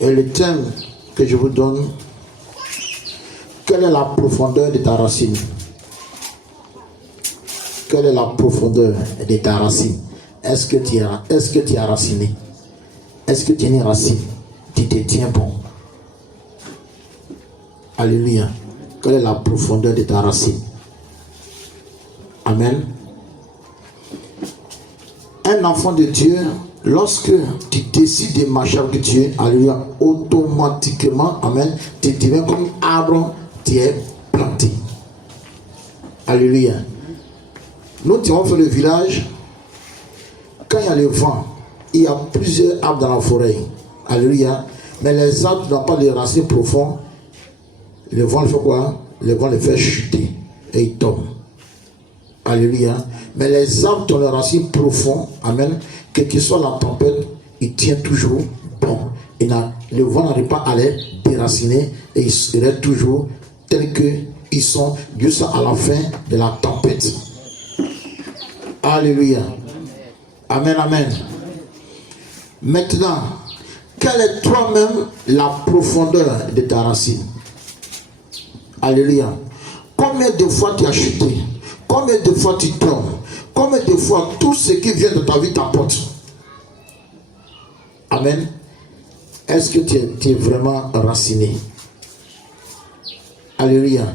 Et le thème que je vous donne, quelle est la profondeur de ta racine? Quelle est la profondeur de ta racine? Est-ce que tu es raciné? Est-ce que tu es une racine? Tu te tiens bon? Alléluia. Quelle est la profondeur de ta racine? Amen. Un enfant de Dieu, lorsque tu décides de marcher avec Dieu, alléluia, automatiquement, amen, tu deviens comme arbre, tu es planté. Alléluia. Nous avons fait le village. Quand il y a le vent, il y a plusieurs arbres dans la forêt. Alléluia. Mais les arbres n'ont pas de racines profondes. Le vent le fait quoi? Le vent le fait chuter et il tombe. Alléluia. Mais les arbres ont les racines profondes. Amen. Quelle que soit la tempête, ils tiennent toujours bon. Et le vent n'arrive pas à les déraciner et ils seraient toujours tels qu'ils sont jusqu'à la fin de la tempête. Alléluia. Amen, amen. Maintenant, quelle est toi-même la profondeur de ta racine? Alléluia. Combien de fois tu as chuté? Combien de fois tu tombes? Combien de fois tout ce qui vient de ta vie t'apporte? Amen. Est-ce que tu es vraiment raciné? Alléluia.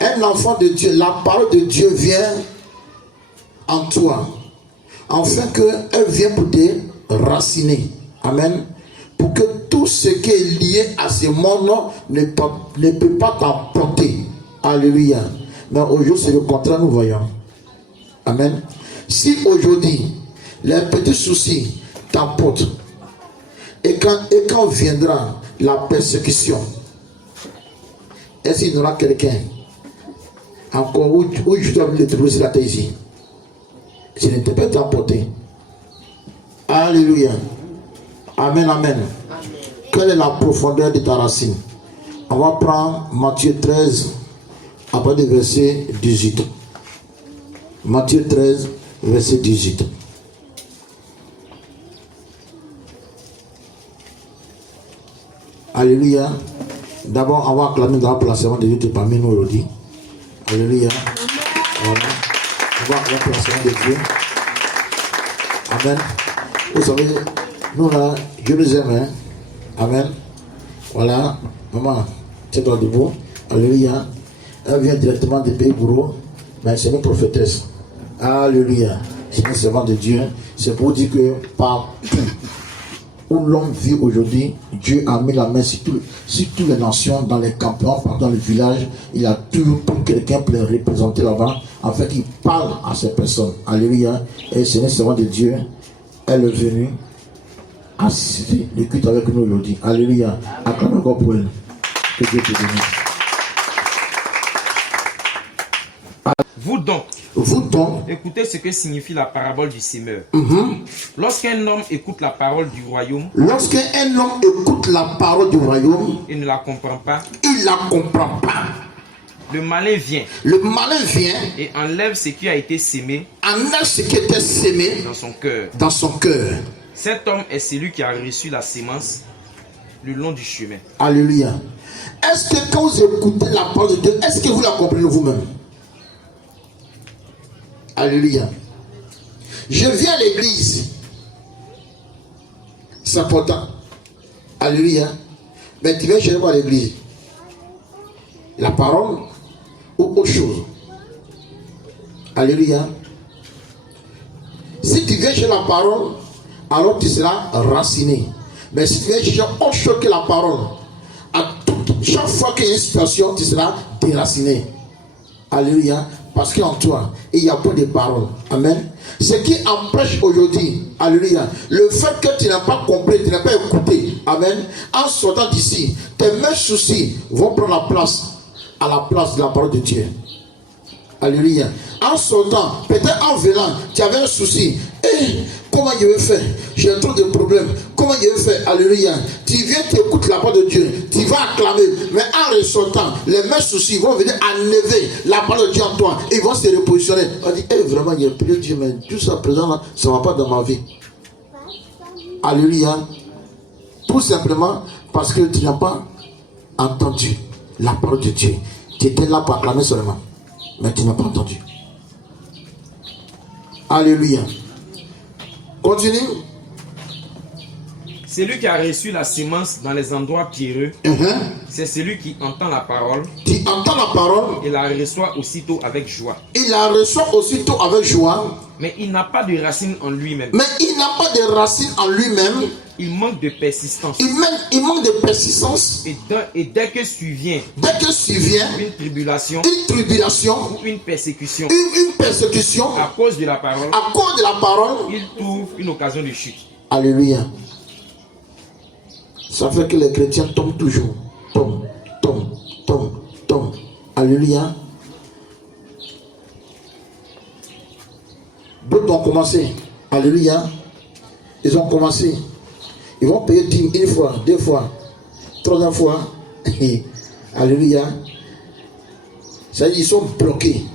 Un enfant de Dieu, la parole de Dieu vient en toi, afin qu'elle vienne pour te raciner. Amen. Pour que tout ce qui est lié à ce monde ne peut pas t'emporter. Alléluia. Mais aujourd'hui, c'est le contraire, nous voyons. Amen. Si aujourd'hui, les petits soucis t'emportent, et quand viendra la persécution, est-ce qu'il y aura quelqu'un encore où je dois le trouver sur la terre ici? Je ne t'ai pas t'emporter. Alléluia. Amen, amen. Quelle est la profondeur de ta racine? On va prendre Matthieu 13, après le verset 18. Matthieu 13, verset 18. Alléluia. D'abord, on va acclamer dans le placement de Dieu parmi nous aujourd'hui. Alléluia. Voilà. On va acclamer le placement de Dieu. Amen. Vous savez, nous là, Dieu nous aime. Hein? Amen. Voilà. Maman, tiens-toi debout. Alléluia. Elle vient directement des pays bourreaux, mais c'est une prophétesse. Alléluia. C'est un servant de Dieu. C'est pour dire que partout où l'homme vit aujourd'hui, Dieu a mis la main sur toutes les nations, dans les campements, dans le village. Il a toujours pour quelqu'un pour les représenter là-bas, afin qu'il parle à ces personnes. Alléluia. Et c'est un servant de Dieu. Elle est venue assister le culte avec nous aujourd'hui. Alléluia. Acclamez encore pour elle. Que Dieu te bénisse. Vous donc, écoutez ce que signifie la parabole du semeur. Lorsqu'un homme écoute la parole du royaume, il ne la comprend pas. Il la comprend pas. Le malin vient et enlève ce qui a été sémé dans son cœur. Cet homme est celui qui a reçu la sémence le long du chemin. Alléluia. Est-ce que quand vous écoutez la parole de Dieu, est-ce que vous la comprenez vous-même? Alléluia. Je viens à l'église. C'est important. Alléluia. Mais tu viens chez moi à l'église. La parole ou autre chose. Alléluia. Si tu viens chez la parole, alors tu seras raciné. Mais si tu viens chercher autre chose que la parole, chaque fois qu'il y a une situation, tu seras déraciné. Alléluia. Parce qu'en toi, il y a peu de paroles. Amen. Ce qui empêche aujourd'hui, alléluia, le fait que tu n'as pas compris, tu n'as pas écouté, amen, en sortant d'ici, tes mêmes soucis vont prendre la place, à la place de la parole de Dieu. Alléluia. En sortant, peut-être en venant, tu avais un souci. Comment je vais faire? J'ai trop de problèmes. Comment je vais faire? Alléluia. Tu viens, tu écoutes la parole de Dieu. Tu vas acclamer. Mais en ressortant, les mêmes soucis vont venir enlever la parole de Dieu en toi. Ils vont se repositionner. On dit, vraiment, il y a plus de Dieu, mais tout ça présent là, ça ne va pas dans ma vie. Alléluia. Tout simplement parce que tu n'as pas entendu la parole de Dieu. Tu étais là pour acclamer seulement, mais tu n'as pas entendu. Alléluia. Continue. Celui qui a reçu la semence dans les endroits pierreux, c'est celui qui entend la parole. Qui entend la parole. Et la reçoit aussitôt avec joie. Il la reçoit aussitôt avec joie. Mais il n'a pas de racine en lui-même. Mais il n'a pas de racine en lui-même. Il manque de persistance. Il manque de persistance. Et dès que survient une tribulation ou une persécution, à cause de la parole, il trouve une occasion de chute. Alléluia. Ça fait que les chrétiens tombent toujours. Tombent. Alléluia. D'autres ont commencé. Alléluia. Ils ont commencé. Ils vont payer 10 une fois, 2 fois, 3 fois. Alléluia. Ça veut dire qu'ils sont bloqués.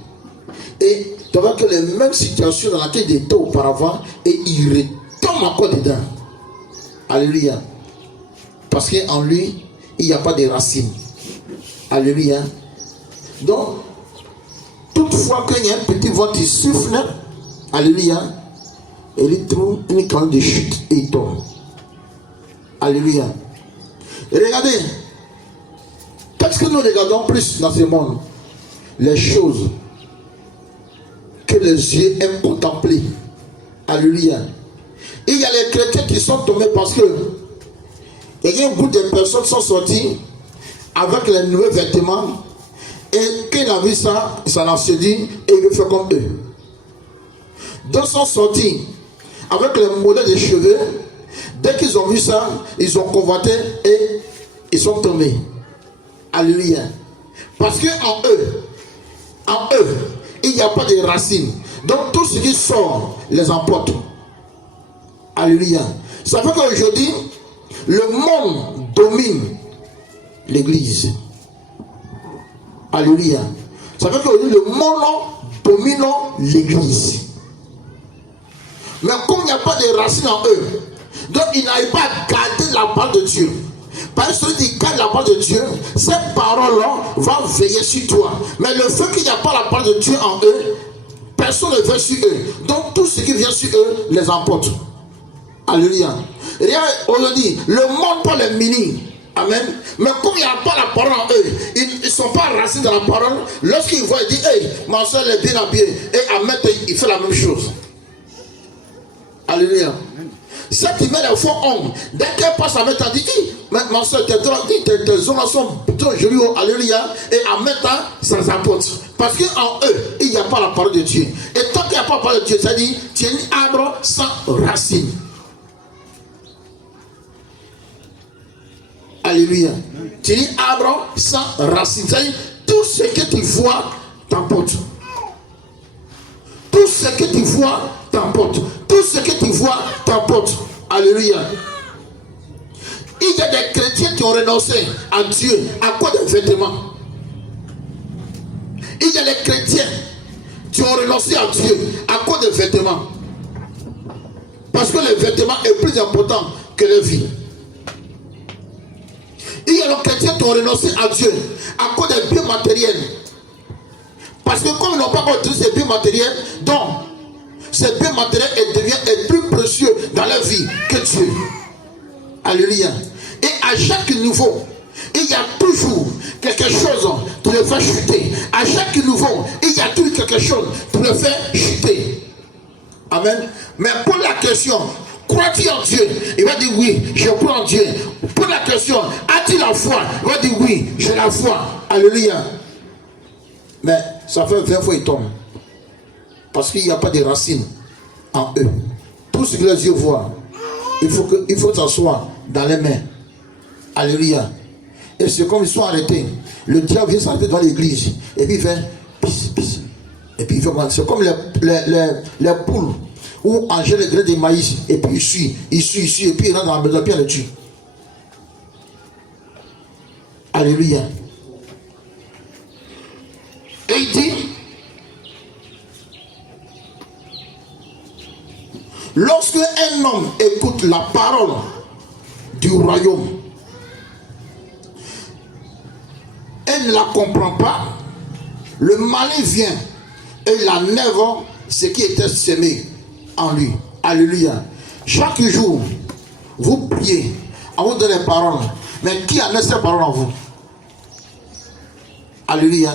Et tu vois que les mêmes situations dans laquelle ils étaient auparavant, et ils retombent encore dedans. Alléluia. Parce qu'en lui, il n'y a pas de racines. Alléluia. Donc, toutefois qu'il y a un petit vent qui souffle, alléluia, et il trouve une grande de chute et il tombe. Alléluia. Et regardez, qu'est-ce que nous regardons plus dans ce monde? Les choses que les yeux aiment contempler. Alléluia. Il y a les chrétiens qui sont tombés parce que il y a un bout de personnes sont sorties avec les nouveaux vêtements et quand il a vu ça, ça l'a séduit et il veut faire comme eux. D'autres sont sortis avec les modèles de cheveux. Dès qu'ils ont vu ça, ils ont convoité et ils sont tombés. Alléluia. Parce qu'en eux, il n'y a pas de racines. Donc tout ce qui sort les emporte. Alléluia. Ça fait qu'aujourd'hui, le monde domine l'église. Alléluia. Ça fait qu'aujourd'hui, le monde domine l'église. Mais comme il n'y a pas de racines en eux, donc ils n'arrivent pas à garder la parole de Dieu. Parce que celui qui garde la parole de Dieu, cette parole-là va veiller sur toi. Mais le fait qu'il n'y a pas la parole de Dieu en eux, personne ne veut sur eux. Donc tout ce qui vient sur eux les emporte. Alléluia. Aujourd'hui, le monde pas les mini. Amen. Mais comme il n'y a pas la parole en eux, ils ne sont pas racines dans la parole. Lorsqu'ils voient, ils disent, hey, ma soeur est bien habillée. Et Ahmed, il fait la même chose. Alléluia. Cette humaine est faux homme. Dès qu'elle passe à mettre, elle dit, ma soeur, tes ongles sont trop jolies. Alléluia. Et à mettre, ça s'apporte. Parce qu'en eux, il n'y a pas la parole de Dieu. Et tant qu'il n'y a pas la parole de Dieu, ça dit, tu es un arbre sans racines. Alléluia. Tu es un arbre sans racines. C'est-à-dire, tout ce que tu vois t'emporte. Tout ce que tu vois t'emporte. Tout ce que tu vois t'emporte. Alléluia. Il y a des chrétiens qui ont renoncé à Dieu à cause des vêtements. Il y a des chrétiens qui ont renoncé à Dieu à cause des vêtements. Parce que le vêtement est plus important que la vie. Il y a des chrétiens qui ont renoncé à Dieu à cause des biens matériels. Parce que comme ils n'ont pas encore utilisé ces biens matériels, donc ces biens matériels deviennent plus précieux dans leur vie que Dieu. Alléluia. Et à chaque niveau, il y a toujours quelque chose qui le fait chuter. À chaque niveau, il y a toujours quelque chose qui le fait chuter. Amen. Mais pour la question, crois-tu en Dieu? Il va dire oui, je crois en Dieu. Pour la question, as-tu la foi? Il va dire oui, j'ai la foi. Alléluia. Mais ça fait 20 fois il tombe. Parce qu'il n'y a pas de racines en eux. Tout ce que les yeux voient, il faut que ça soit dans les mains. Alléluia. Et c'est comme ils sont arrêtés. Le diable vient s'arrêter dans l'église. Et puis il fait pisse, pisse. Et puis il fait mal. C'est comme les poules où on jette les grains de maïs. Et puis il suit. Et puis il rentre dans la maison. Et puis il le tue. Alléluia. Et il dit, lorsque un homme écoute la parole du royaume. Elle ne la comprend pas. Le malin vient et il enlève ce qui était semé en lui. Alléluia. Chaque jour, vous priez, on vous donne les paroles. Mais qui a laissé ces paroles en vous? Alléluia.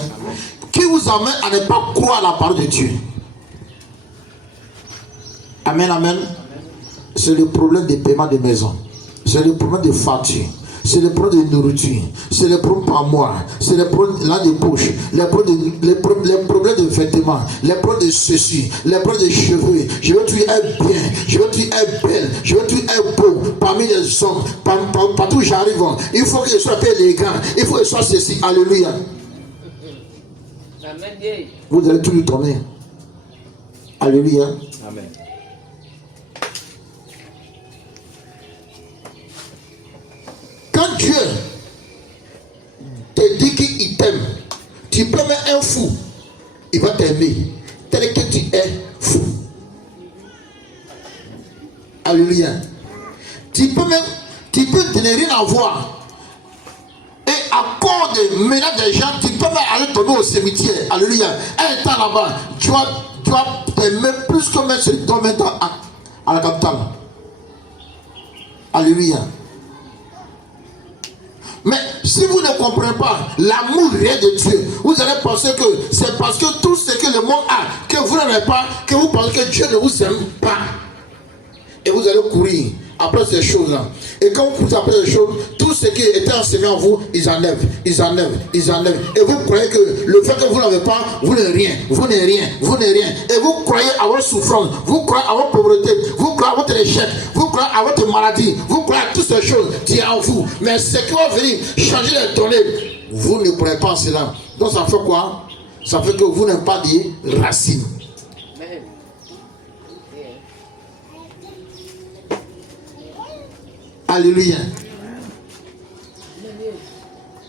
Qui vous amène à ne pas croire à la parole de Dieu? Amen, amen. C'est le problème des paiements de maison. C'est le problème des factures. C'est le problème de nourriture. C'est le problème par mois. C'est le problème là de poche. Les problèmes de vêtements. Les problèmes de ceci. Les problèmes de cheveux. Je veux tuer un bien. Je veux tuer un bel. Je veux tuer un beau. Parmi les hommes. Partout où j'arrive. Il faut que je sois élégant. Il faut que je sois ceci. Alléluia. Vous allez tout lui tourner. Alléluia. Amen. Quand Dieu te dit qu'il t'aime, tu peux mettre un fou, il va t'aimer tel que tu es fou. Alléluia. Tu peux ne rien avoir. Et à cause de menaces des gens, tu peux même aller tomber au cimetière. Alléluia. Un temps là-bas, tu vas t'aimer plus que même celui qui maintenant à la capitale. Alléluia. Mais si vous ne comprenez pas l'amour réel de Dieu, vous allez penser que c'est parce que tout ce que le monde a, que vous n'avez pas, que vous pensez que Dieu ne vous aime pas. Et vous allez courir après ces choses-là. Et quand vous courez après ces choses, tout ce qui était enseigné en vous, ils enlèvent. Et vous croyez que le fait que vous n'avez pas, vous n'êtes rien. Et vous croyez à votre souffrance, vous croyez à votre pauvreté, vous croyez à votre échec, vous croyez à votre maladie, vous croyez à toutes ces choses qui sont en vous. Mais ce qui va venir changer les données, vous ne croyez pas en cela. Donc ça fait quoi? Ça fait que vous n'avez pas de racines. Alléluia.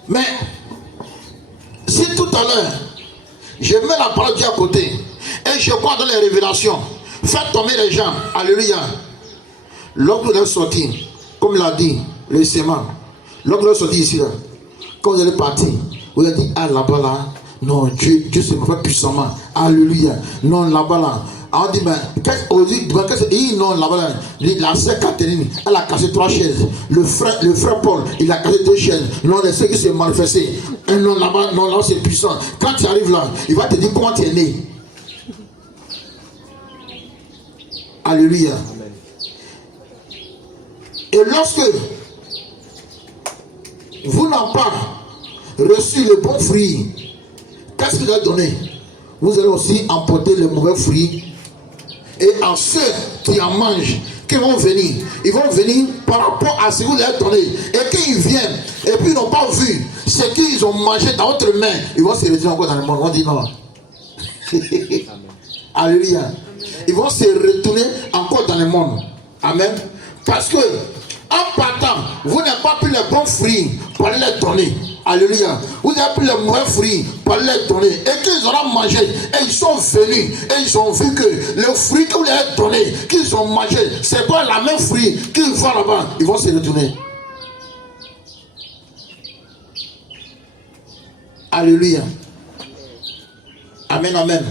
Mais si tout à l'heure je mets la parole de Dieu à côté et je crois dans les révélations, faites tomber les gens. Alléluia. Lorsque vous allez sortir, comme l'a dit le sément, lorsque vous allez sortir ici là, quand vous allez partir, vous allez dire, ah là-bas là, non, Dieu se me fait puissamment. Alléluia. Non, là-bas là. On dit, non, là-bas, la sœur Catherine, elle a cassé 3 chaises. Le frère Paul, il a cassé 2 chaises. Non, ceux qui s'est manifesté. Non, là-bas, non, là, c'est puissant. Quand tu arrives là, il va te dire comment tu es né. Alléluia. Et lorsque vous n'avez pas reçu le bon fruit, qu'est-ce que vous allez donner? Vous allez aussi emporter le mauvais fruit. Et en ceux qui en mangent, qui vont venir, ils vont venir par rapport à ce que vous avez donné. Et qu'ils viennent, et puis ils n'ont pas vu ce qu'ils ont mangé dans votre main, ils vont se retourner encore dans le monde. On dit non. Alléluia. Ils vont se retourner encore dans le monde. Amen. Parce que, en partant, vous n'avez pas pris les bons fruits pour les donner. Alléluia. Vous avez pris les mauvais fruits pour les donner. Et qu'ils auront mangé. Et ils sont venus. Et ils ont vu que le fruit que vous leur avez donné, qu'ils ont mangé, c'est pas la même fruit qu'ils vont là-bas. Ils vont se retourner. Alléluia. Amen, amen.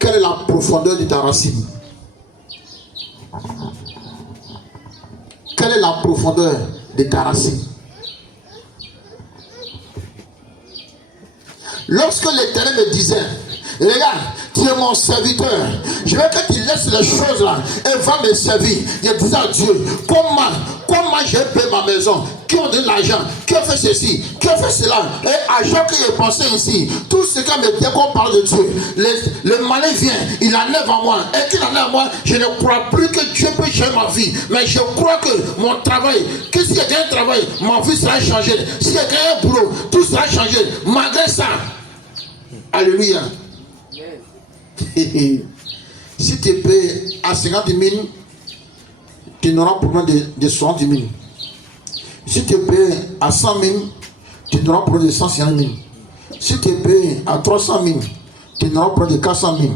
Quelle est la profondeur de ta racine? Quelle est la profondeur de ta racine? Lorsque l'Éternel me disait, regarde, tu es mon serviteur, je veux que tu laisses les choses là et va me servir. Je disais à Dieu, comment j'ai payé ma maison, qui ont donné l'argent, qui a fait ceci, qui a fait cela. Et à chaque fois que j'ai pensé ici, tout ce qui me dit qu'on parle de Dieu, le malin vient, il enlève à moi. Et qu'il enlève à moi, je ne crois plus que Dieu peut changer ma vie. Mais je crois que mon travail, que s'il y a un travail, ma vie sera changée. S'il y a un boulot, tout sera changé. Malgré ça, alléluia. Si tu payes à 50 000, tu n'auras pas problème de 60 000. Si tu payes à 100 000, tu n'auras pas problème de 150 000. Si tu payes à 300 000, tu n'auras pas problème de 400 000.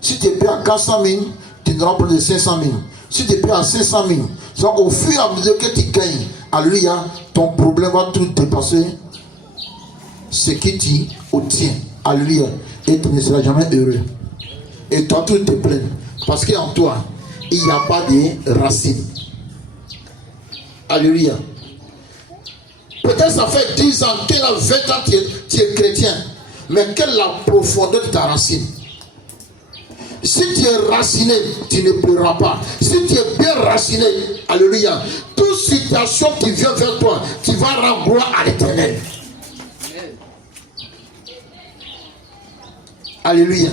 Si tu payes à 400 000, tu n'auras pas problème de 500 000. Si tu es à 500 000, donc au fur et à mesure que tu gagnes, alléluia, ton problème va tout dépasser ce qui t'y obtient. Alléluia. Et tu ne seras jamais heureux. Et toi, tout te plaît. Parce qu'en toi, il n'y a pas de racines. Alléluia. Peut-être ça fait 10 ans, 15 ans, 20 ans que tu es chrétien. Mais quelle est la profondeur de ta racine? Si tu es raciné, tu ne pleureras pas. Si tu es bien raciné, alléluia, toute situation qui vient vers toi, tu vas rendre gloire à l'Éternel. Alléluia.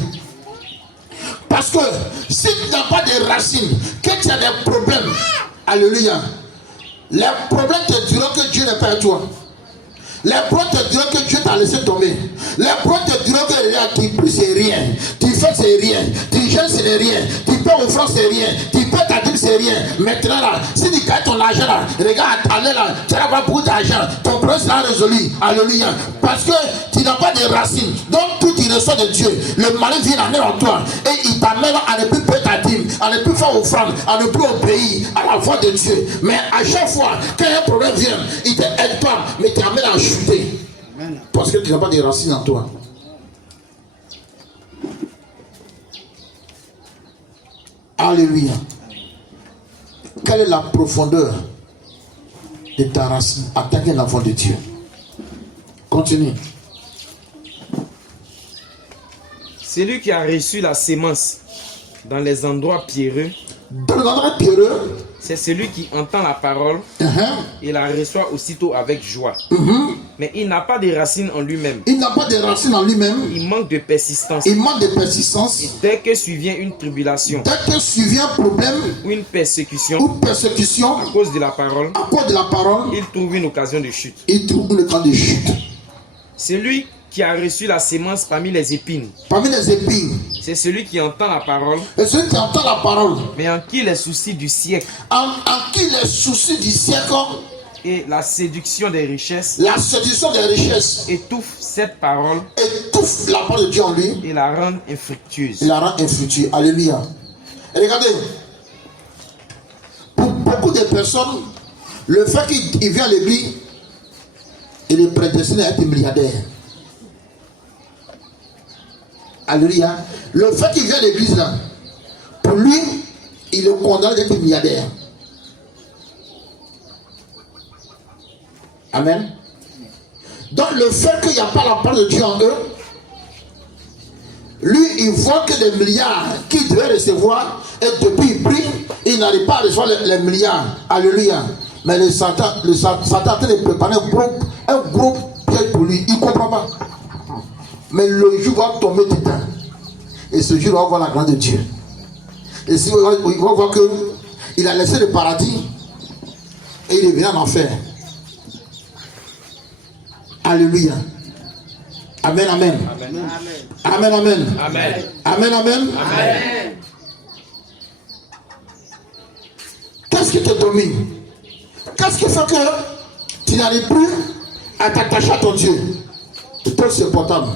Parce que si tu n'as pas de racines, que tu as des problèmes, alléluia, les problèmes te diront que Dieu n'est pas avec toi. Les problèmes te diront que Dieu t'a laissé tomber. Les problèmes te diront que tu pries, c'est rien. Tu fais, c'est rien. Tu jeûnes, c'est rien. Tu paies au franc, c'est rien. Tu paies ta dîme, c'est rien. Maintenant là, si tu gagnes ton argent là, regarde, allez là, tu vas avoir beaucoup d'argent. Ton problème sera résolu. Alléluia. Parce que tu n'as pas de racines. Donc tout il reçoit de Dieu. Le malin vient en toi. Et il t'amène à ne plus payer ta dîme, à ne plus faire offrande, à ne plus obéir à la voix de Dieu. Mais à chaque fois, quand un problème vient, il t'aide pas, mais il t'amène à chuter. Parce que tu n'as pas de racines en toi. Alléluia. Quelle est la profondeur de ta racine en tant qu'enfant de Dieu? Continue. Celui qui a reçu la sémence dans les endroits pierreux, c'est celui qui entend la parole et la reçoit aussitôt avec joie. Mais il n'a pas de racines en lui-même. Il n'a pas de racines en lui-même. Il manque de persistance. Il manque de persistance. Et dès que survient une tribulation, dès que survient un problème, ou une persécution, à cause de la parole, il trouve une occasion de chute. Il trouve une occasion de chute. Celui qui a reçu la sémence parmi les épines. C'est celui qui entend la parole. Et celui qui entend la parole. Mais en qui les soucis du siècle. En qui les soucis du siècle. Et la séduction des richesses. Étouffe cette parole. Étouffe la parole de Dieu en lui. Et la rend infructueuse. Alléluia. Et regardez. Pour beaucoup de personnes, le fait qu'il vient à l'église, il est prédestiné à être milliardaire. Alléluia. Le fait qu'il vient à l'église là, pour lui, il est condamné d'être milliardaire. Amen. Donc le fait qu'il n'y a pas la parole de Dieu en eux, lui il voit que les milliards qu'il devait recevoir, et depuis il prie, il n'arrive pas à recevoir les milliards. Alléluia. Mais le Satan a train de préparer un gros piège pour lui. Il ne comprend pas. Mais le jour va tomber dedans. Et ce jour, on va voir la grâce de Dieu. Et si il va voir qu'il a laissé le paradis et il est venu en enfer. Alléluia. Amen, amen. Amen, amen. Amen, amen. Qu'est-ce qui te domine? Qu'est-ce qui fait que tu n'arrives plus à t'attacher à ton Dieu? D'autres c'est portable,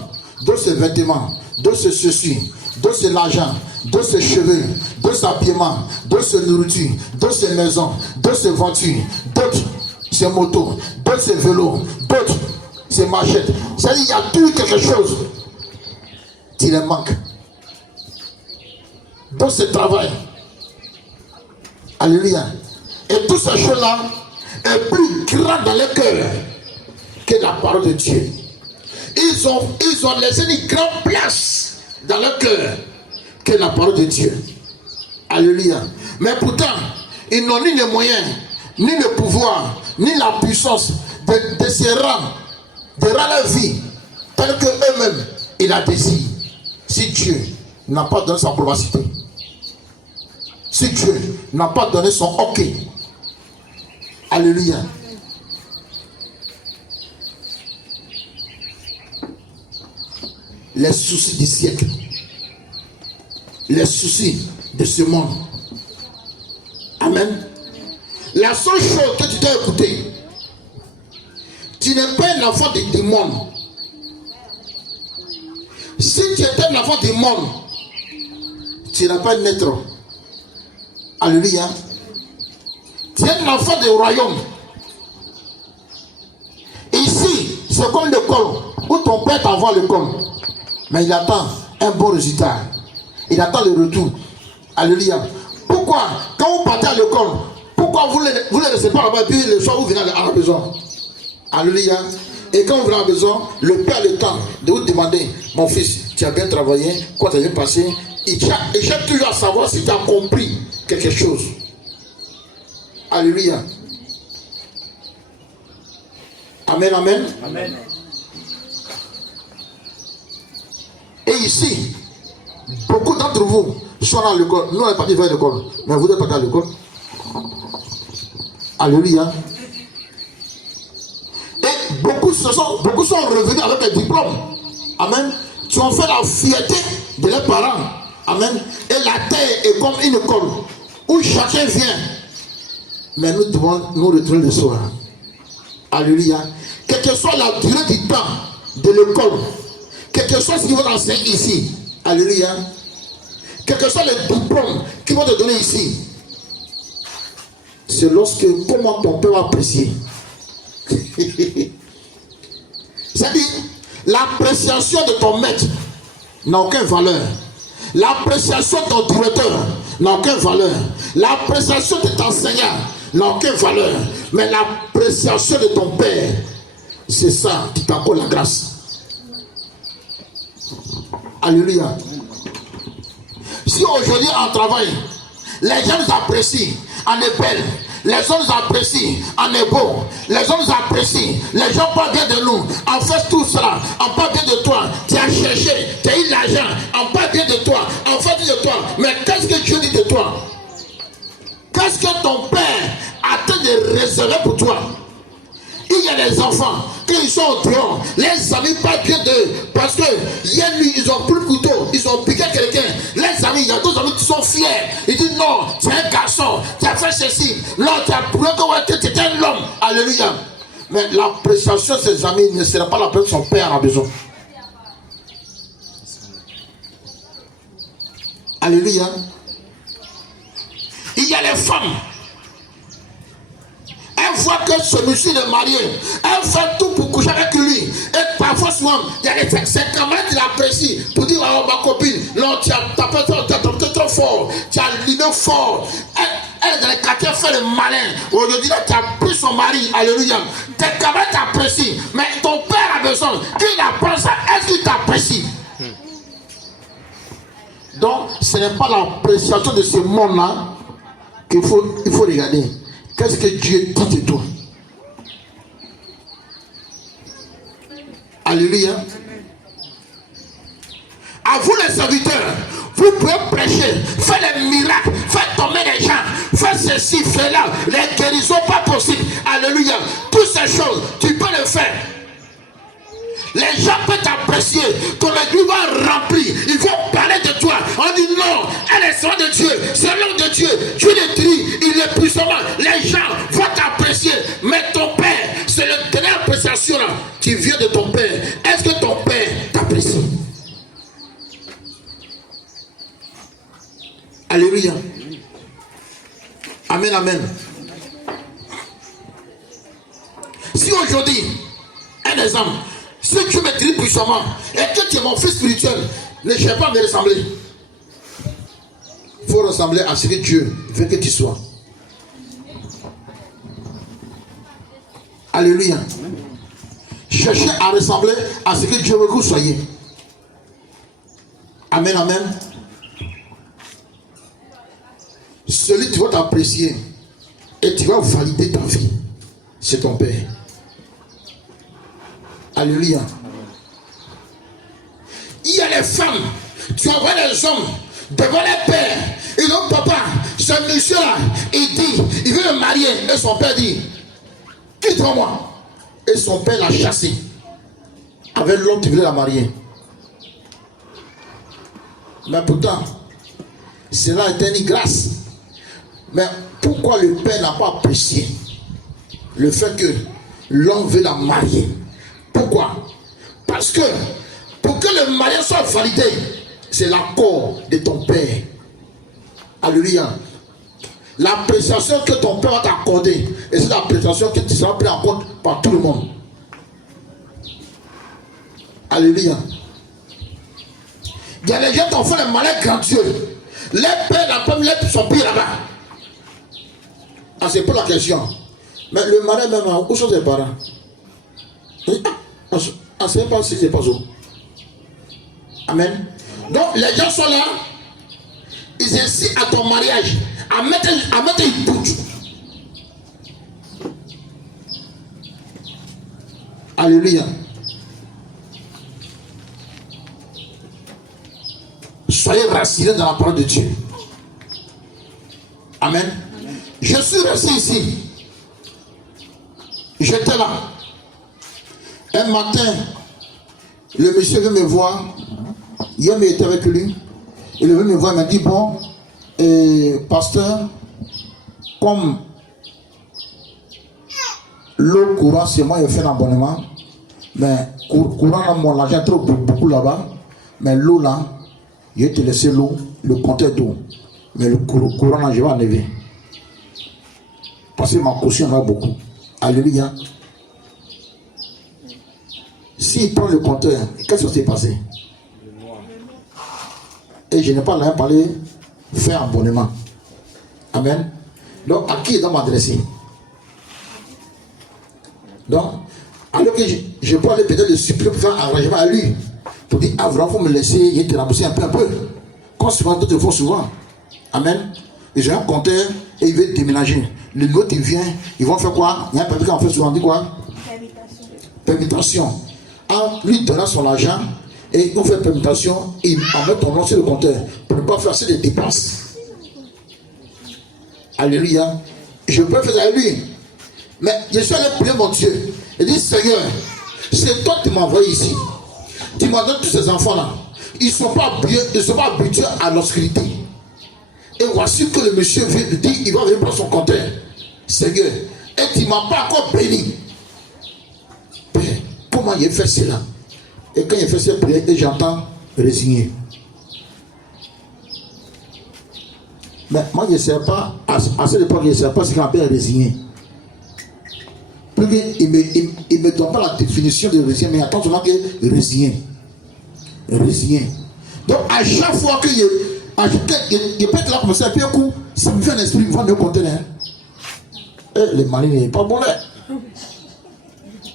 d'autres c'est vêtements, d'autres c'est ceci, d'autres c'est l'argent, d'autres c'est cheveux, d'autres c'est habillement, d'autres c'est nourriture, d'autres c'est maison, d'autres c'est voiture, d'autres c'est moto, d'autres c'est vélo, d'autres c'est machette. C'est-à-dire il y a tout quelque chose. Tu les manques. D'autres c'est travail. Alléluia. Et toutes ces choses-là est plus grand dans le cœur que la parole de Dieu. Ils ont laissé une grande place dans le cœur que la parole de Dieu. Alléluia. Mais pourtant, ils n'ont ni les moyens, ni le pouvoir, ni la puissance de se rendre, de rendre la vie telle que eux-mêmes ils la désirent. Si Dieu n'a pas donné sa probacité, si Dieu n'a pas donné son OK, alléluia. Les soucis du siècle, les soucis de ce monde. Amen. La seule chose que tu dois écouter, tu n'es pas un enfant du monde. Si tu étais un enfant du monde, tu n'as pas naître. Alléluia. Tu es un enfant du royaume. Ici, c'est comme l'école où ton père t'envoie à l'école. Mais il attend un bon résultat. Il attend le retour. Alléluia. Pourquoi, quand vous partez à l'école, pourquoi vous ne laissez pas là-bas, puis le soir vous venez à la maison? Alléluia. Et quand vous venez à la maison, le père a le temps de vous demander, mon fils, tu as bien travaillé, quoi t'as bien passé? Il cherche toujours à savoir si tu as compris quelque chose. Alléluia. Amen, amen. Amen. Et ici, beaucoup d'entre vous sont à l'école. Nous, on est partis vers l'école. Mais vous n'êtes pas à l'école. Alléluia. Et beaucoup sont revenus avec des diplômes. Amen. Qui ont fait la fierté de leurs parents. Amen. Et la terre est comme une école où chacun vient. Mais nous devons nous retourner le soir. Alléluia. Quelle que soit la durée du temps de l'école, quel que soit ce qu'ils vont enseigner ici. Alléluia. Quel que soit le diplôme qu'ils vont te donner ici. C'est lorsque comment ton père va apprécier. C'est-à-dire, l'appréciation de ton maître n'a aucune valeur. L'appréciation de ton directeur n'a aucune valeur. L'appréciation de ton enseignant n'a aucune valeur. Mais l'appréciation de ton père, c'est ça qui t'accorde la grâce. Alléluia. Si aujourd'hui en travail, les gens nous apprécient, on est belle. Les gens nous apprécient, on est beau. Les gens nous apprécient, les gens parlent bien de nous. On fait tout cela, on parle bien de toi. Tu as cherché, tu as eu l'argent, on parle bien de toi, on fait bien de toi. Mais qu'est-ce que Dieu dit de toi? Qu'est-ce que ton père a de réserver pour toi? Il y a des enfants, quand ils sont au dehors, les amis parlent bien d'eux. Parce que hier nuit, ils ont pris le couteau, ils ont piqué quelqu'un. Les amis, il y a d'autres amis qui sont fiers. Ils disent non, tu es un garçon, tu as fait ceci. Non, tu as prouvé que tu es un homme. Alléluia. Mais l'appréciation de ses amis ne sera pas la peine que son père a besoin. Alléluia. Il y a les femmes. Elle voit que celui-ci est marié. Elle fait tout pour coucher avec lui. Et parfois, souvent, il y a ses camarades qui l'apprécient. Pour dire, oh ma copine, non, tu as tapé trop fort. Tu as limé fort. Elle est dans les quartiers, fait le malin. Aujourd'hui, tu as pris son mari. Alléluia. Tes camarades t'apprécient. Mais ton père a besoin qu'il apprend ça. Est-ce qu'il t'apprécie? Donc, ce n'est pas l'appréciation de ce monde-là qu'il faut regarder. Qu'est-ce que Dieu dit de toi? Alléluia. À vous les serviteurs, vous pouvez prêcher, faire des miracles, faire tomber les gens, faire ceci, faire là, les guérisons pas possibles. Alléluia. Toutes ces choses, tu peux le faire. Les gens peuvent t'apprécier, ton église va remplir, ils vont parler de toi. On dit non, elle est soin de Dieu, c'est l'homme de Dieu, Dieu le dit, il est puissant. Les gens vont t'apprécier, mais ton père, c'est le dernière appréciation là, qui vient de ton père. Est-ce que ton père t'apprécie? Alléluia. Amen, amen. Si aujourd'hui, un exemple, si tu me dis puissamment et que tu es mon fils spirituel, ne cherche pas à me ressembler. Il faut ressembler à ce que Dieu veut que tu sois. Alléluia. Cherchez à ressembler à ce que Dieu veut que vous soyez. Amen, amen. Celui qui va t'apprécier et tu vas valider ta vie, c'est ton Père. Alléluia. Il y a les femmes, tu envoies les hommes devant les pères. Et donc papa, ce monsieur-là, il dit, il veut me marier. Et son père dit, quitte-moi. Et son père l'a chassé avec l'homme qui voulait la marier. Mais pourtant, cela était une grâce. Mais pourquoi le père n'a pas apprécié le fait que l'homme veut la marier? Pourquoi? Parce que pour que le mariage soit validé, c'est l'accord de ton père. Alléluia. l'appréciation que ton père va t'accorder, et c'est l'appréciation que tu seras pris en compte par tout le monde. Alléluia. Il y a des gens qui ont fait des malins grandieux. Les pères, la femme, les sont pris là-bas. Ah, c'est pas la question. Mais le malin même, où sont ses parents? Ah, c'est pas si c'est pas ça. Amen. Donc les gens sont là. Ils incitent à ton mariage à mettre une bouche. Alléluia. Soyez rassurés dans la parole de Dieu. Amen. Je suis resté ici. J'étais là. Un matin, le monsieur veut me voir. Hier, il était avec lui. Il veut me voir. Il m'a dit, bon, pasteur, comme l'eau courant, c'est moi, il fait un abonnement. Mais courant, mon argent trop beaucoup là-bas. Mais l'eau là, je vais te laisser l'eau, le compteur d'eau. Mais le courant là, je vais enlever. Parce que ma caution va beaucoup. Alléluia. S'il prend le compteur, qu'est-ce qui s'est passé? Et je n'ai pas rien parlé, faire abonnement. Amen. Donc, à qui il doit m'adresser? Donc, alors que je peux aller peut-être le supplier pour faire un arrangement à lui. Pour dire, ah, vraiment, il faut me laisser, il te rembourser un peu. Comme souvent, d'autres fois, souvent. Amen. Et j'ai un compteur et il veut déménager. Le nôtre, il vient, ils vont faire quoi? Il y a un papier qui en fait souvent, on dit quoi? Permutation. En lui donnant son argent et on fait permutation, il en met ton nom sur le compteur pour ne pas faire assez de dépenses. Alléluia. Je peux faire avec lui. Mais je suis allé prier mon Dieu. Il dit, Seigneur, c'est toi qui m'as envoyé ici. Tu m'as donné tous ces enfants-là. Ils ne sont pas habitués à l'obscurité. Et voici que le monsieur vient de dire, il va venir prendre son compteur. Seigneur, et tu ne m'as pas encore béni. Père, comment il fait cela? Et quand il fait cette prière, et j'entends résigner. Mais moi, je ne sais pas, à cette époque, je ne sais pas ce qu'on appelle résigner. Il ne me donne pas la définition de résigner, mais attends seulement que résigner. Résigner. Donc, à chaque fois que je peux être là comme ça, puis un coup, ça me fait un esprit, il me va me compter. Et les malins, il n'est pas bon là.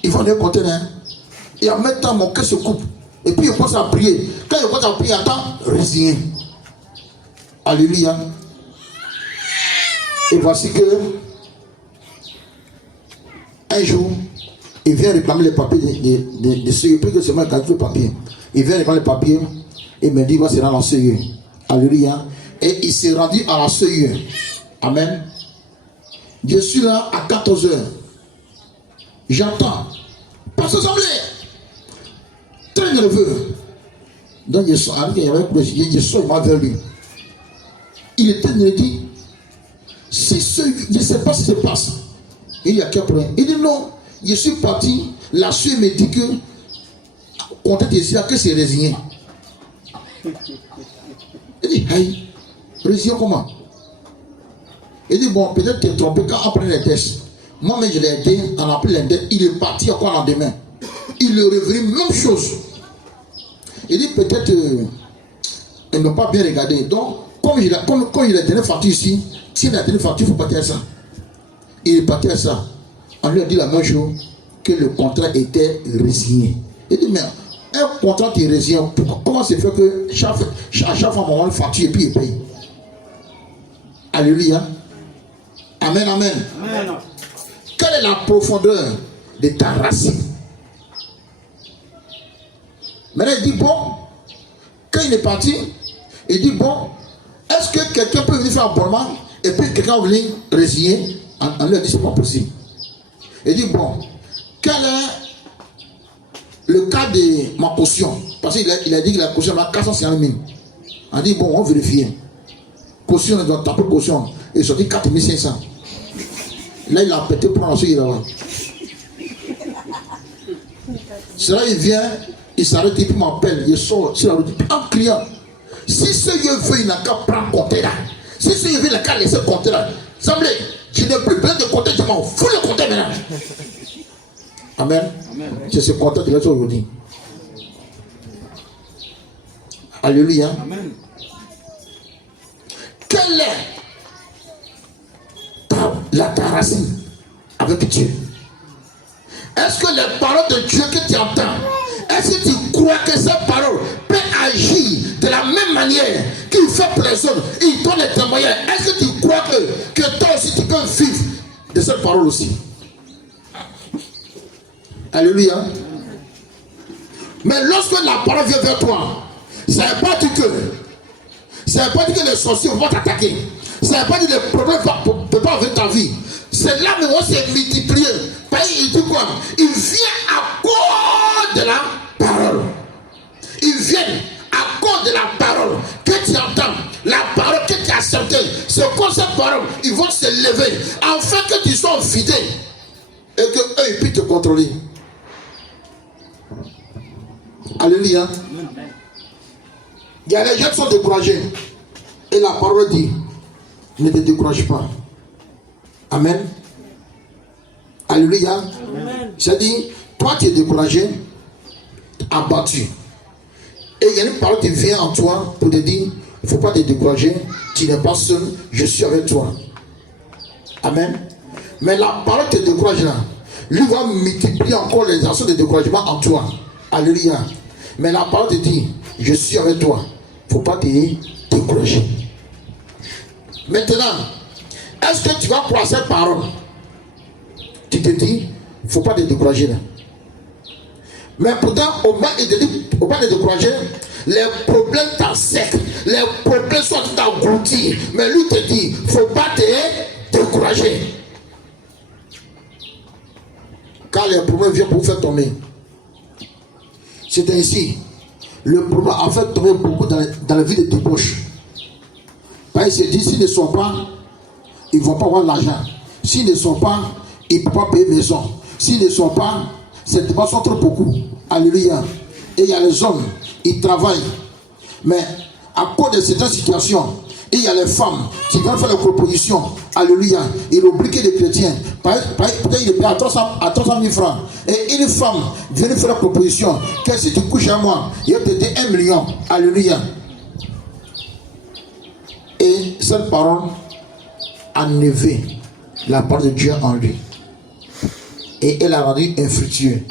Il va me compter. Et en même temps, mon cœur se coupe. Et puis, il commence à prier. Quand il commence à prier, attends, résigner. Alléluia. Et voici que un jour, il vient réclamer les papiers de CE, plus que seulement quand il fait papier. Il vient réclamer les papiers et me dit, va se rendre en CE. Alléluia. Et il s'est rendu à la CE. Amen. Je suis là à 14h. J'entends. Pas s'assembler. Très nerveux. Donc je sors vers lui. Il était nerveux. Je ne sais pas ce qui se passe. Il y a qu'un problème. Il dit non, je suis parti. La suite me dit que quand tu es ici, que c'est résigné. Il dit, hey, résigné comment? Il dit, bon, peut-être tu es trompé quand on prend les tests. Moi-même, je l'ai aidé, on a pris les tests. Il est parti encore le lendemain. Il le revient, même chose. Il dit, peut-être ils n'ont pas bien regardé. Donc, comme il a donné facture ici, s'il a donné facture, il faut partir à ça. Il est parti à ça. On lui a dit la même chose, que le contrat était résigné. Il dit, mais un contrat qui est résigné, comment c'est fait que chaque fois on va facture et puis il paye? Alléluia. Amen, amen. Amen. Quelle est la profondeur de ta racine? Maintenant il dit, bon, quand il est parti, il dit, bon, est-ce que quelqu'un peut venir faire un abonnement et puis quelqu'un va venir résigner? On lui a dit, c'est pas possible. Il dit, bon, quel est le cas de ma caution? Parce qu'il a dit que la caution est 450 000. On dit, bon, on vérifie. Caution, on doit taper caution. Il sortit 4 500. Là, il a pété pour lancer là-bas. Cela, il vient, il s'arrête et puis m'appelle. Il sort sur la route en criant. Si ce Dieu veut, il n'a qu'à prendre compte là. Si ce Dieu veut, il n'a qu'à laisser compter là. Semblez, je n'ai plus besoin de compter, je m'en fous le compter maintenant. Amen. C'est ce compter de l'autre aujourd'hui. Alléluia. Amen. Quelle est ta racine avec Dieu? Est-ce que les paroles de Dieu que tu entends, est-ce que tu crois que ces paroles peuvent agir de la même manière qu'il fait pour les autres? Il donne les témoignages. Est-ce que tu crois que toi aussi tu peux vivre de cette parole aussi? Alléluia. Mais lorsque la parole vient vers toi, ça ne veut pas dire que les sorciers vont t'attaquer. Ça ne veut pas dire que les problèmes ne peuvent pas venir ta vie. C'est là où on s'est multiplié. Il dit quoi? Il vient à cause de la parole. Ils viennent à cause de la parole que tu entends, la parole que tu as acceptée. C'est comme cette parole, ils vont se lever afin que tu sois fidèle et qu'eux ils puissent te contrôler. Alléluia. Il y a les gens qui sont découragés. Et la parole dit, ne te décourage pas. Amen. Alléluia. J'ai dit, toi tu es découragé, abattu. Et il y a une parole qui vient en toi pour te dire, il ne faut pas te décourager, tu n'es pas seul, je suis avec toi. Amen. Mais la parole te décourage là. Lui va multiplier encore les actions de découragement en toi. Alléluia. Mais la parole te dit, je suis avec toi. Il ne faut pas te décourager. Maintenant, est-ce que tu vas croire cette parole? Tu te dis, il ne faut pas te décourager là. Mais pourtant, au moins, il te dit, il ne faut pas te décourager. Les problèmes t'ensecquent. Les problèmes sont t'engloutis. Mais lui te dit, il ne faut pas te décourager. Car les problèmes viennent pour vous faire tomber. C'est ainsi. Le problème a fait tomber beaucoup dans la vie de tes poches. Parce qu'il se dit, s'ils ne sont pas, ils ne vont pas avoir l'argent. S'ils ne sont pas, ils ne peuvent pas payer maison. S'ils ne sont pas, ces dépenses sont trop beaucoup. Alléluia. Et il y a les hommes, ils travaillent. Mais à cause de cette situation, il y a les femmes qui vont faire les propositions. Alléluia. Ils ont oublié les chrétiens. Peut-être il est payé à 300 000 francs. Et une femme vient faire la proposition. Que si tu couches à moi, il va te donner 1 million. Alléluia. Et cette parole a enlevé la parole de Dieu en lui. Et elle a rendu infructueux.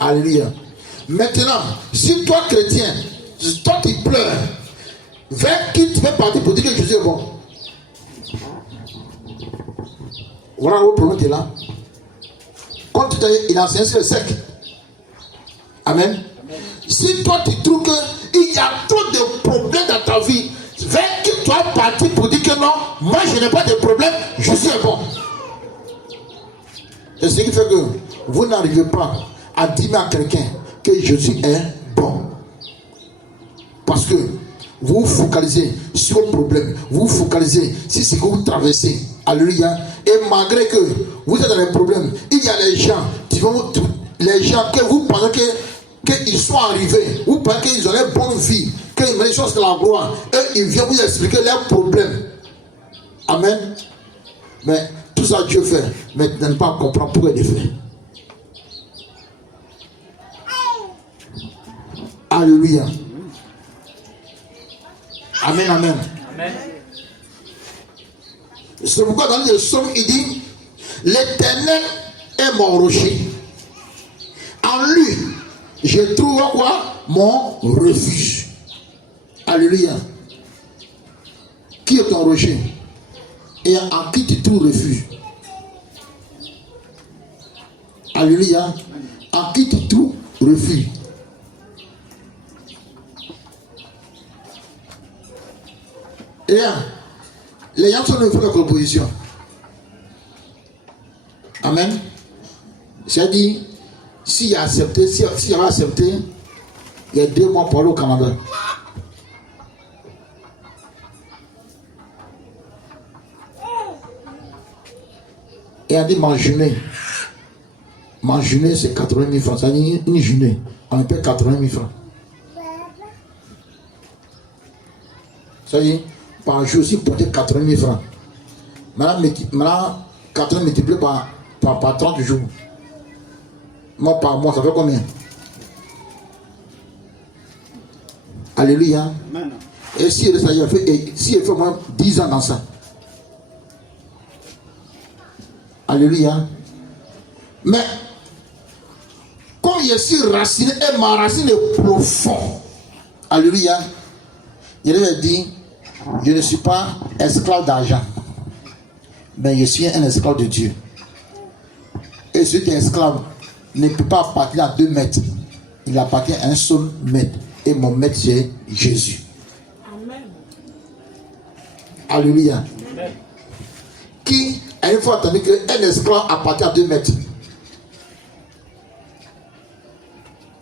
Alléluia. Maintenant, si toi chrétien, toi qui pleures, vers qui tu fais partie pour dire que Jésus est bon? Voilà le problème qui est là. Quand tu t'es, il a enseigné sur le sec. Amen. Si toi tu trouves qu'il y a trop de problèmes dans ta vie, vers qui tu es parti pour dire que non, moi je n'ai pas de problème, Jésus est bon. Et ce qui fait que vous n'arrivez pas à dire à quelqu'un que Jésus est bon. Parce que vous vous focalisez sur le problème, vous vous focalisez sur ce que vous traversez. Alléluia. Et malgré que vous êtes dans les problèmes, il y a les gens que vous pensez qu'ils sont arrivés, vous pensez qu'ils ont une bonne vie, qu'ils mènent les choses de la gloire, et ils viennent vous expliquer leurs problèmes. Amen. Mais tout ça Dieu fait, mais tu n'as pas à comprendre pourquoi il fait. Alléluia. Amen, amen. Amen. C'est pourquoi dans le psaume il dit, l'Éternel est mon rocher. En lui, je trouve quoi? Mon refuge. Alléluia. Qui est ton rocher? Et en qui tu trouves refuge? Alléluia. En qui tu trouves refuge? Et là, les gens sont venus faire la proposition. Amen. J'ai dit, s'il a accepté, s'il a accepté, il y a 2 mois pour aller au Canada. Et il a dit, mon journée c'est 80 000 francs. Ça dit une journée, on paie 80 000 francs. Ça dit, par jour, si vous portez 80 000 francs, Maintenant, 80 multiplié par 30 jours. Moi, par mois, ça fait combien? Alléluia. Amen. Et si elle fait au moins 10 ans dans ça. Alléluia. Mais, comme je suis raciné et ma racine est profonde. Alléluia. Je lui ai dit, je ne suis pas esclave d'argent. Mais je suis un esclave de Dieu. Et cet esclave ne peut pas appartenir à 2 maîtres. Il appartient à un seul maître. Et mon maître, c'est Jésus. Amen. Alléluia. Amen. Qui a une fois entendu qu'un esclave appartient à 2 maîtres?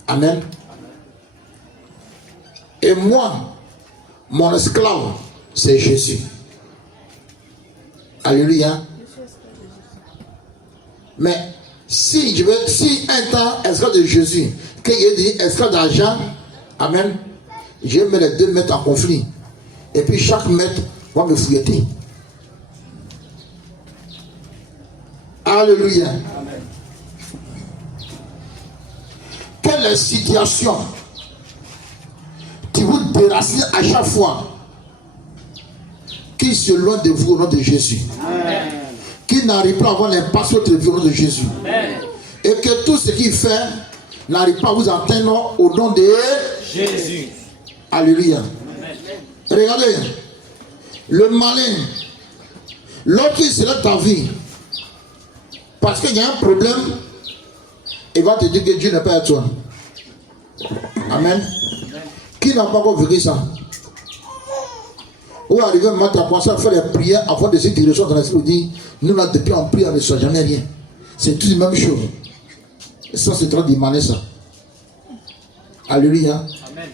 Amen. Et moi, mon esclave, c'est Jésus. Alléluia. Mais si un temps esclave de Jésus, qu'il y ait dit esclave d'argent, amen, je mets les 2 maîtres en conflit. Et puis chaque maître va me fouetter. Alléluia. Amen. Quelle situation qui vous déracine à chaque fois, qui se loin de vous au nom de Jésus. Amen. Qui n'arrive pas à avoir l'impact sur votre vie au nom de Jésus. Amen. Et que tout ce qu'il fait n'arrive pas à vous atteindre au nom de Jésus. Alléluia. Amen. Regardez, le malin, lorsqu'il se lève ta vie, parce qu'il y a un problème, il va te dire que Dieu n'est pas à toi. Amen. Qui n'a pas encore vécu ça? Ou arrivé maintenant, tu as commencé à faire des prières avant de cette direction dans l'esprit, dit, nous là depuis on prie, on ne soit jamais rien. C'est tout la même chose. Et ça, c'est trop démané ça. Alléluia. Amen.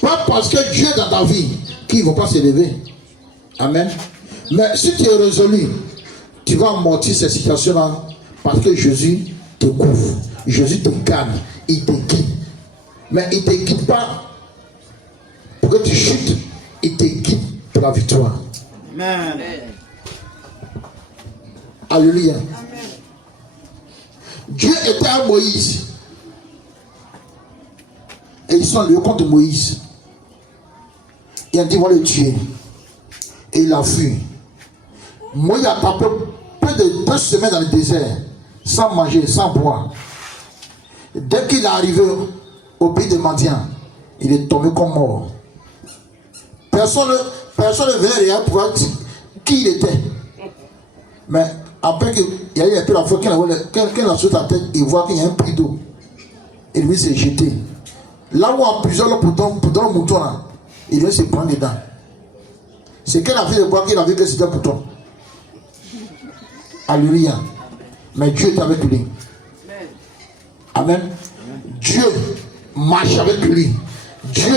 Pas parce que Dieu est dans ta vie qu'il ne va pas s'élever. Amen. Mais si tu es résolu, tu vas amortir cette situation-là parce que Jésus te couvre. Jésus te calme. Il te guide. Mais il ne te guide pas pour que tu chutes. Il te guide pour la victoire. Amen. Alléluia. Amen. Dieu était à Moïse. Et ils sont allés contre Moïse. Il a dit, on va le tuer. Et il a fui. Moïse a tapé plus de 2 semaines dans le désert, sans manger, sans boire. Dès qu'il est arrivé au pays de Madian, il est tombé comme mort. Personne ne venait rien pour voir qui il était. Mais après qu'il y a eu un peu la fois qu'il a sauté la tête, il voit qu'il y a un puits d'eau. Et lui s'est jeté. Là où on plusieurs pour dans le mouton, là, il vient se prendre dedans. C'est qu'elle a fait de boire qu'il avait que c'était un mouton. Alléluia. Mais Dieu est avec lui. Amen. Dieu marche avec lui. Dieu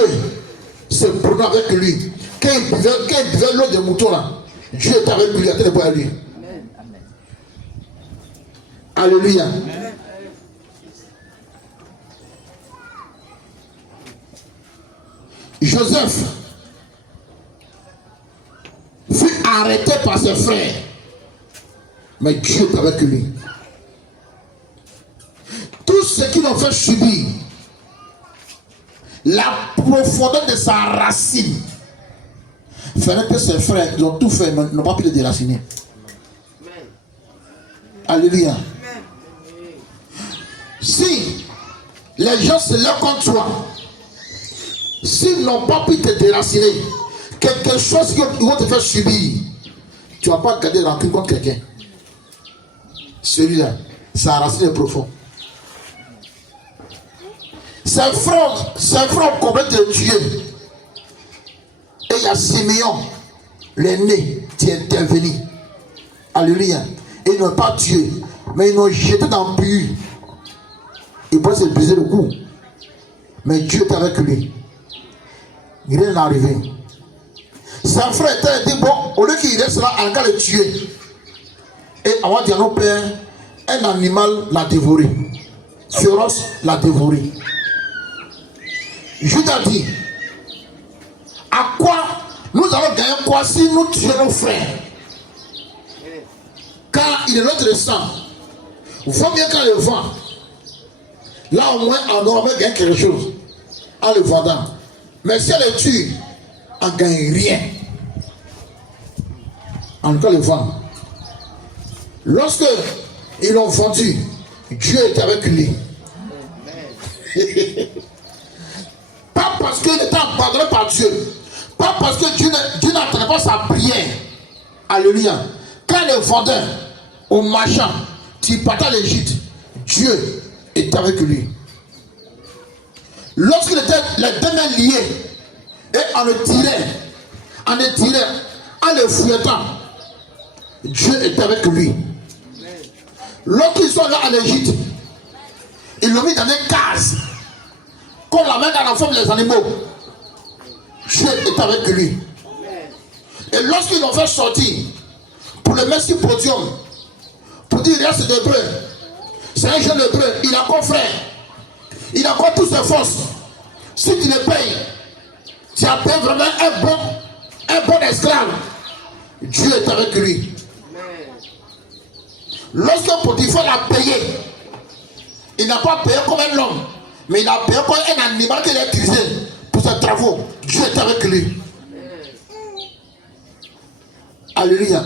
se promène avec lui. Quand il buvait l'eau de mouton là, Dieu est avec lui, il a boire à lui. Alléluia. Joseph fut arrêté par ses frères, mais Dieu est avec lui. Tout ce qu'il l'ont fait subir, la profondeur de sa racine, ferait que ses frères, ils ont tout fait, mais n'ont pas pu le déraciner. Alléluia. Si les gens se lèvent contre toi, s'ils n'ont pas pu te déraciner, quelque chose qu'ils vont te faire subir, tu ne vas pas garder rancune contre quelqu'un. Celui-là, sa racine est profonde. Ses frères ont complètement te tuer. Et il y a Siméon, l'aîné, qui est intervenu. Alléluia. Et ils n'ont pas tué, mais ils l'ont jeté dans le puits. Il peut se briser le cou. Mais Dieu est avec lui. Il est arrivé. Ses frères étaient dit, bon, au lieu qu'il reste là, on va le tuer. Et avant de dire à nos pères, un animal l'a dévoré. Féroce l'a dévoré. Judas dit, à quoi nous allons gagner quoi si nous tuons nos frères? quand il est intéressant, vaut mieux quand le vend. Là au moins on aura gagné quelque chose en le vendant. Mais si elle le tue, on ne gagne rien. En tout cas le vend. Lorsque ils l'ont vendu, Dieu était avec lui. Pas parce qu'il était abandonné par Dieu. Pas parce que Dieu n'entendait pas sa prière. Alléluia. Quand le vendeur au marchand, tu partais à l'Égypte, Dieu était avec lui. Lorsqu'il était les deux mains liées, et on le tirait, en le fouettant, Dieu était avec lui. Lorsqu'ils sont là en Égypte, ils l'ont mis dans une case, qu'on la met dans la forme des animaux. Dieu est avec lui. Et lorsqu'ils l'ont fait sortir, pour le mettre sur le podium, pour dire regarde c'est hébreu, c'est un jeune hébreu, il a encore frère, il a encore toutes ses forces. Si tu le payes, tu as payé vraiment un bon esclave. Dieu est avec lui. Lorsque Potiphar l'a payé, il n'a pas payé comme un homme, mais il a payé comme un animal qu'il a utilisé pour ses travaux. Dieu est avec lui. Alléluia.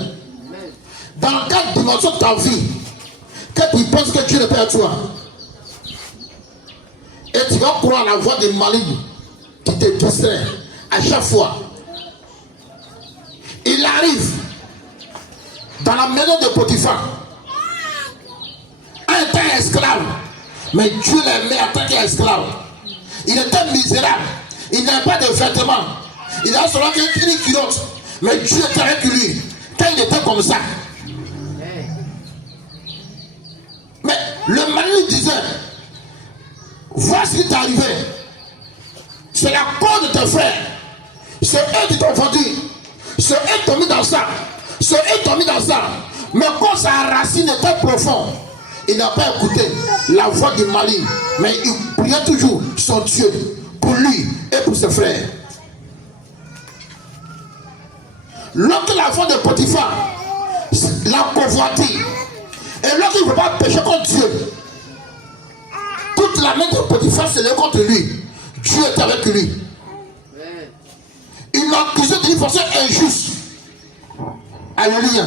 Dans quelle dimension de ta vie que tu penses que Dieu n'est pas à toi, et tu vas croire la voix des malignes qui te distrait à chaque fois. Il arrive dans la maison de Potiphar. Un était esclave, mais Dieu l'aimait en tant qu'esclave. Il était misérable, il n'avait pas de vêtements, il avait seulement une culotte, mais Dieu était avec lui. Quand il était comme ça, mais le mari disait, voici ce qui t'est arrivé, c'est la cause de tes frères, c'est eux qui t'ont vendu, c'est eux qui t'ont mis dans ça, c'est eux qui t'ont mis dans ça. Mais quand sa racine était profonde, il n'a pas écouté la voix du maligne, mais il priait toujours son Dieu pour lui et pour ses frères. Lorsque la femme de Potiphar l'a convoité, et lorsqu'il ne veut pas pécher contre Dieu, toute la main de Potiphar s'est levée contre lui. Dieu est avec lui. Il l'a accusé d'une façon injuste. Alléluia.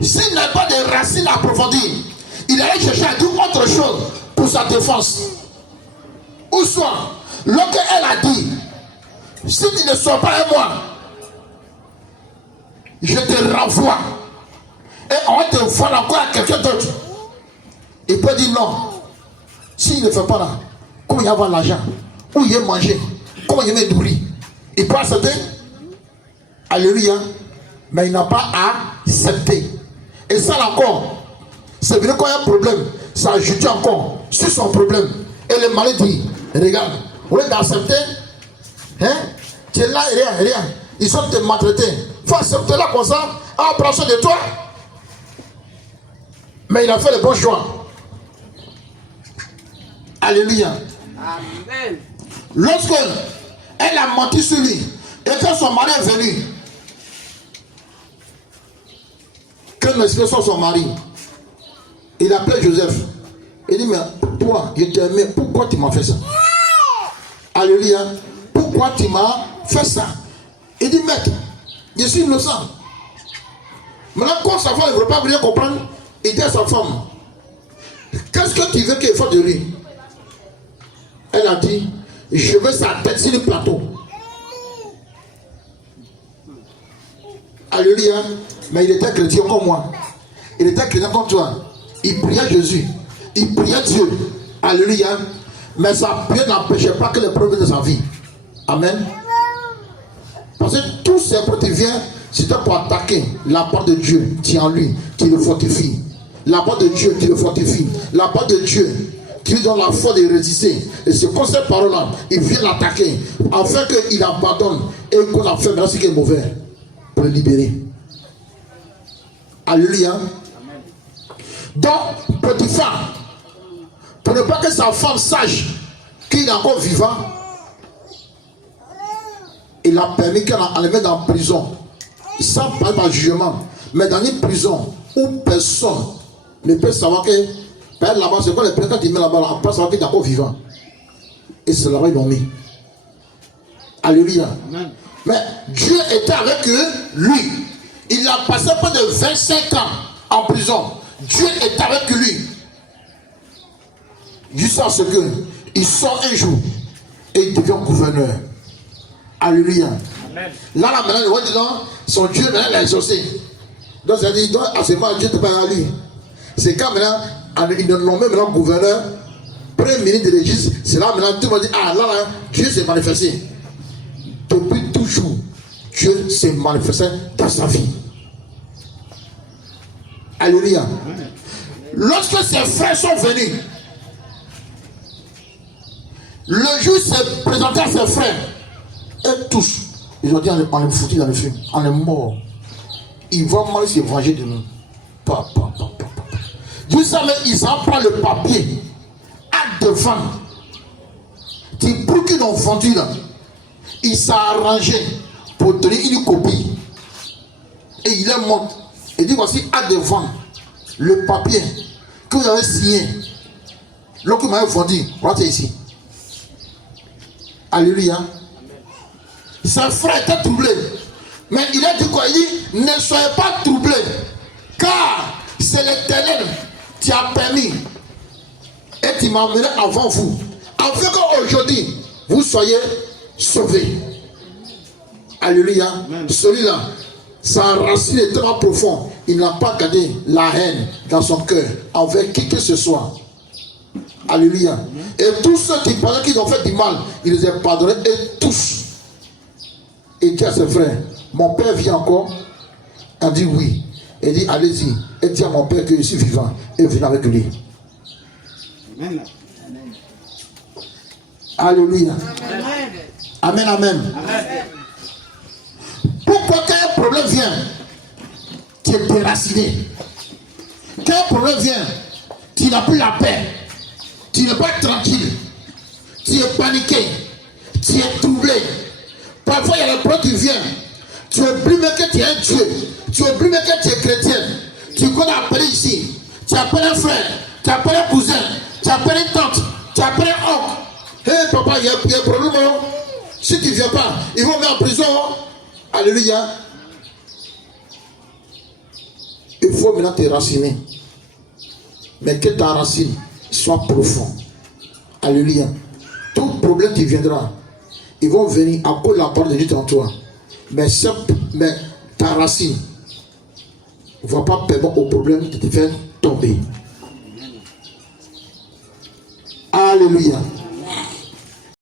S'il n'a pas de racines approfondies, il allait chercher à dire autre chose pour sa défense. Ou soit, lorsqu'elle a dit, si tu ne sors pas avec moi, je te renvoie. Et on te vole encore à quelqu'un d'autre. Il peut dire non. S'il ne fait pas là, comment il y a l'argent, où il y a mangé, comment il y a nourri, il peut accepter. Alléluia. Mais il n'a pas accepté. Et ça encore, c'est vrai qu'il y a un problème, ça ajoute encore sur son problème. Et le mari dit, regarde, au lieu d'accepter, hein, tu es là, rien. Ils sont te maltraités. Il faut accepter là comme ça, en approchant de toi. Mais il a fait le bon choix. Alléluia. Amen. Lorsque elle a menti sur lui, et quand son mari est venu, que l'esprit soit son mari, il appelait Joseph. Il dit, mais toi, je t'aimais, pourquoi tu m'as fait ça? Alléluia. Pourquoi tu m'as fait ça? Il dit, mec, je suis innocent. Maintenant, quand sa femme ne veut pas bien comprendre, il dit à sa femme, qu'est-ce que tu veux qu'il fasse de lui? Elle a dit, je veux sa tête sur le plateau. Alléluia. Mais il était chrétien comme moi. Il était chrétien comme toi. Il priait Jésus. Il priait Dieu. Alléluia. Mais sa prière n'empêchait pas que les problèmes de sa vie. Amen. Parce que tout ce qui vient, c'était pour attaquer la part de Dieu qui est en lui, qui le fortifie. La part de Dieu qui le fortifie. La part de Dieu qui lui donne la foi de résister. Et c'est comme cette parole-là, il vient l'attaquer afin qu'il abandonne et qu'on a fait maintenant ce qui est mauvais pour le libérer. Alléluia. Donc, Potiphar, pour ne pas que sa femme sache qu'il est encore vivant, il a permis qu'elle le mette en prison sans pas de jugement. Mais dans une prison où personne ne peut savoir que, par exemple, là-bas, c'est quoi les personnes quand ils mettent là-bas, on ne peut pas savoir qu'il est encore vivant. Et c'est là-bas ils l'ont mis. Alléluia. Amen. Mais Dieu était avec lui. Il a passé près de 25 ans en prison. Dieu est avec lui. Jusqu'à ce qu'il sort un jour et il devient gouverneur. Alléluia. Amen. Là maintenant, il voit dedans, son Dieu maintenant l'a exaucé. Donc ça dit, à ce moment, Dieu te parle à lui. C'est quand maintenant, ils le nomment maintenant gouverneur, premier ministre de l'Église. C'est là maintenant, tout le monde dit, ah là, Dieu s'est manifesté. Depuis toujours, Dieu s'est manifesté dans sa vie. Alléluia. Lorsque ses frères sont venus, le juge s'est présenté à ses frères et tous, ils ont dit on est foutu dans le feu, on est mort. Ils vont mal se venger de nous. Dieu savait, ils en prennent le papier à devant. Tu pour qu'ils l'ont vendu là. Il s'est arrangé pour donner une copie. Et il est mort. Il dit voici à devant le papier que vous avez signé. Lorsque vous m'avez vendu, regardez ici. Alléluia. Ses frères étaient troublés. Mais il a dit quoi? Il dit ne soyez pas troublés. Car c'est l'Éternel qui a permis. Et qui m'a amené avant vous. Afin qu'aujourd'hui vous soyez sauvés. Alléluia. Celui-là, sa racine est tellement profonde. Il n'a pas gardé la haine dans son cœur envers qui que ce soit. Alléluia. Et tous ceux qui pensaient qu'ils ont fait du mal, il les a pardonnés. Et tous. Et dit à ses frères, mon père vient encore. Il dit oui. Il dit allez-y. Et dit à mon père que je suis vivant. Et venez avec lui. Amen. Alléluia. Amen. Amen. Amen. Pourquoi quand un problème vient, tu es déraciné. Quand un problème vient, tu n'as plus la paix. Tu n'es pas tranquille. Tu es paniqué. Tu es troublé. Parfois, il y a des problèmes qui viennent. Tu oublies même que tu es un Dieu. Tu oublies même que tu es chrétien. Tu connais appeler ici. Tu appelles un frère. Tu appelles un cousin. Tu appelles une tante. Tu appelles un oncle. Hé papa, il y a un problème. Oh. Si tu ne viens pas, ils vont mettre en prison. Oh. Alléluia. Il faut maintenant te raciner. Mais que ta racine soit profonde. Alléluia. Tout problème qui viendra, ils vont venir à cause de la parole de Dieu en toi. Mais ta racine ne va pas permettre au problème de te faire tomber. Alléluia.